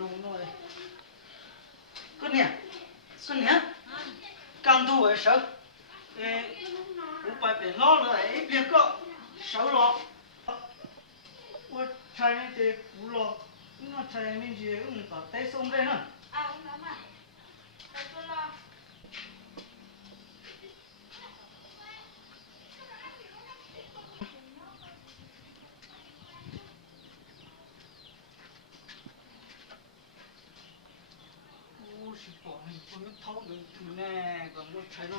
弄弄的。个年，刚都为熟，我把别捞了，一边搞熟了，我才得不了，我才明天把带送来呢。啊，我妈妈，再说了。我是把你不能掏人头呢，个我才能。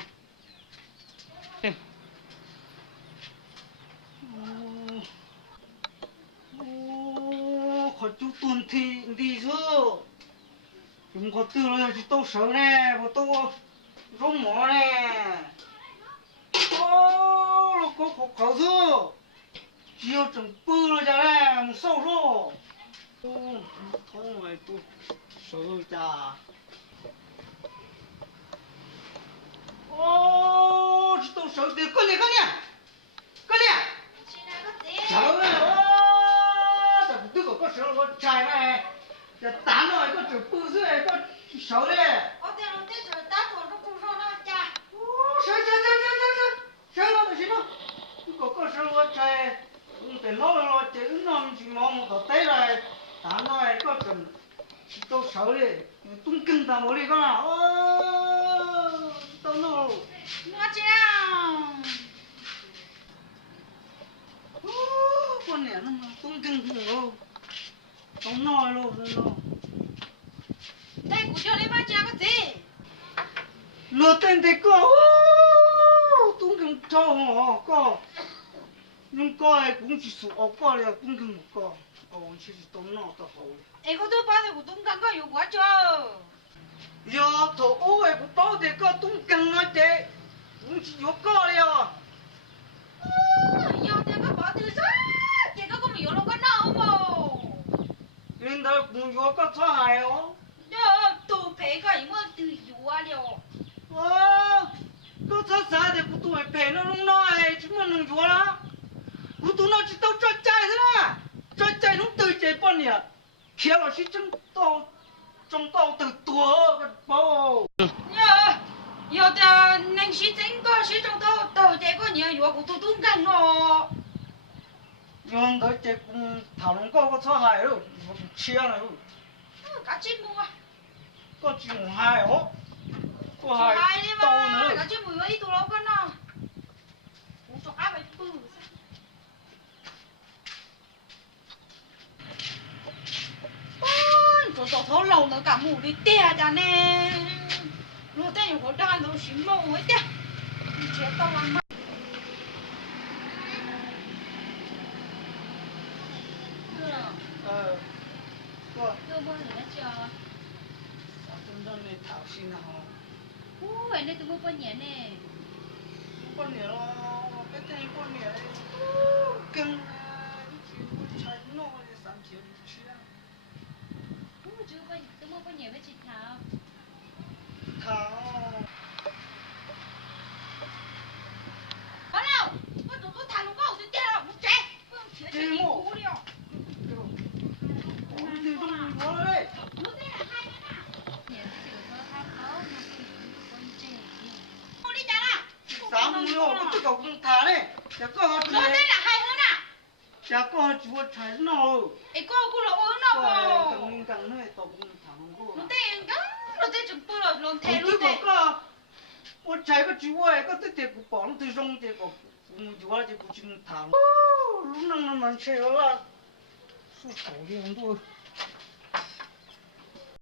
可就蹲天地说，用个丢了就到手呢，我到肉麻呢。哦，个口子，只要整饱了家嘞，没少说。哦，痛哎都手家。哦，这都手的，过来。走了哦，这不对个手我拆了，这打了一个就不是一个手嘞。我这弄这手打左手不上那家。哦，行了就行了，你个手我拆，得老了，这个俺去忙我都带来，打了一个就都手嘞，东跟到我里个哦，到那。我讲。哦，过年了嘛，东跟我，到哪了？带姑叫你妈讲个字。我等得个哦，东跟找我个，你个哎公鸡说我个了，东跟我个，哦，其实到哪都好。哎，我都把这个东刚刚有我叫。呀，头我哎不包的个东跟啊的，公鸡有个了。要这个包的啥？这个我们有了个脑么？领导公有个菜哦。要多赔个一毛都有啊了。哦，个菜啥的不都会赔了弄那哎，怎么能做啦？我都那去到这寨是啦，这寨弄对这半年，开了是挣到得多个包。要的能是整个是种到这个年月我都东干咯。用到这讨论个菜海喽，我切了喽。个节目啊。个节目海哦，个海到呢。个节目有一多老个呢。我说阿伟不。做头老了干木的爹着呢，我等一会儿干都是毛的，你知道了吗？哥帮你来叫。真正的讨薪了哈。哦，那怎么过年呢？过年咯，一定要过年。哦，跟我才弄的3天5天啊。怎么过年没去讨？好了，我走走谈路高就跌了，不摘，不用贴起你哭了。我听懂我嘞。我在那喊呢。年这个时候还好，那是关键。我你讲了。3五六，我这个公他嘞，这个好吃。我在那喊呢。这个好吃我才弄。一个个老那个。刚那到公谈过。我等刚，我在就不了，弄太路的。我才个煮哎，个这个帮对上这个，我这个去谈。哦，能吃了，是讨厌多。